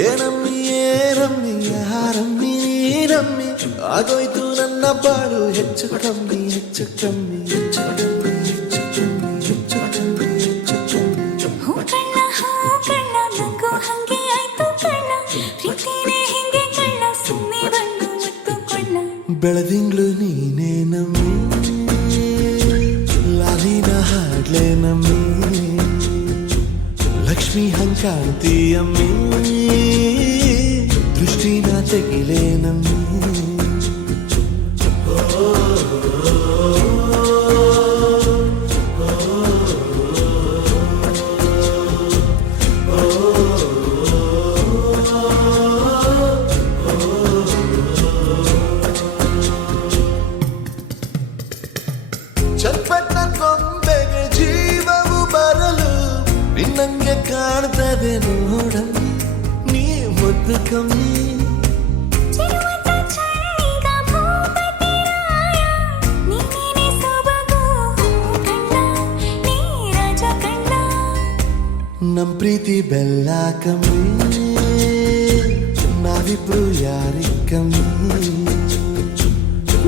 ಏನಮ್ಮಿ ಏನಮ್ಮಿ ಯಾರಮ್ಮಿ ನೀನಮ್ಮಿ ಆಗೋಯ್ತು ನನ್ನ ಬಾಳು ಹೆಚ್ಚು ಕಮ್ಮಿ ಹೆಚ್ಚು ಕಮ್ಮಿ ಹೆಚ್ಚು ಕಮ್ಮಿ ಹೆಚ್ಚು ಕಮ್ಮಿ ಹೆಚ್ಚು ಕಮ್ಮಿ ಹೆಚ್ಚು ಕಮ್ಮಿ ಹೂ ಕಣ್ಣ ನಂಗೂ ಹಂಗೆ ಆಯ್ತು ಕಣ್ಣ ಪ್ರೀತಿನೇ ಹಿಂಗೆ ಕಣ್ಣ ಸುಮ್ಮನೆ ಬಂದು ಮುತ್ತು ಕೊಳ್ಳ ಬೆಳದಿಂಗ್ಳು ನೀನೇ ನಮ್ಮಿ ಲಾಲಿನ ಹಾಡ್ಲೆ ನಮ್ಮಿ ಲಕ್ಷ್ಮಿ ಹಂಗ್ ಕಾಣ್ತೀಯಮ್ಮಿ ದೃಷ್ಟಿನ ತೆಗಿಲೇ ನಮ್ಮಿ ಚಟ್ಪಟ್ಟ ಕೊಂಬೆಗೆ ಜೀವವು ಬರಲು ನಿನ್ನಂಗೆ ಕಾಣ್ತದೆ ನೋಡಮ್ಮಿ ನೀ ಮುದ್ದು ಕಮ್ಮಿ ಚಿರುವಂತ ಚಳ್ಳಿಗ ಭೂಪತಿ ರಾಯ ನೀನೇ ಸೊಬಗು ಕಣ್ಣ ನೀ ರಾಜ ಕಣ್ಣ ನಮ್ ಪ್ರೀತಿ ಬೆಲ್ಲ ಕಮ್ಮಿ ನಾವಿಬ್ರು ಯಾರಿ ಕಮ್ಮಿ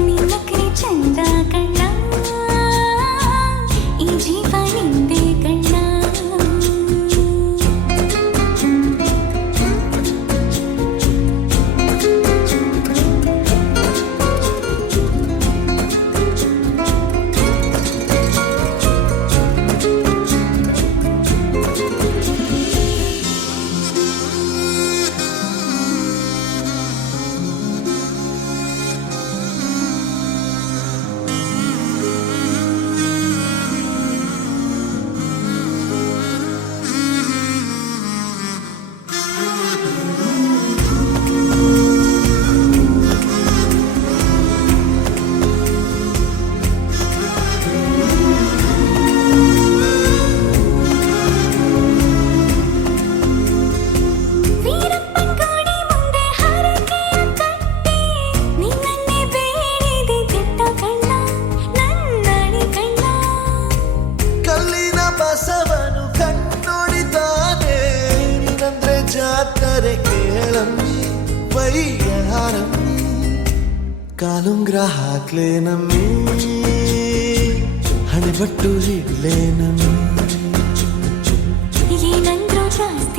ನಿನ್ನ ಕೈ ಚಂದ ಕಣ್ಣ ಈ ಜೀವ ನಿಂದೆ ಕಣ್ಣ ಬಸವನು ಕಣ್ಣೊಡಿತಾನೆ ನೀನಂದ್ರೆ ಜಾತ್ರೆ ಕೇಳಮ್ಮಿ ವೈಯಾರಮ್ಮಿ ಕಾಲುಂಗ್ರ ಹಾಕ್ಲೇ ನಮ್ಮಿ ಹಣೆಬಟ್ಟು ಹಿಡ್ಲೇ ನಮ್ಮಿ ಏನಂದ್ರು ಜಾಸ್ತಿ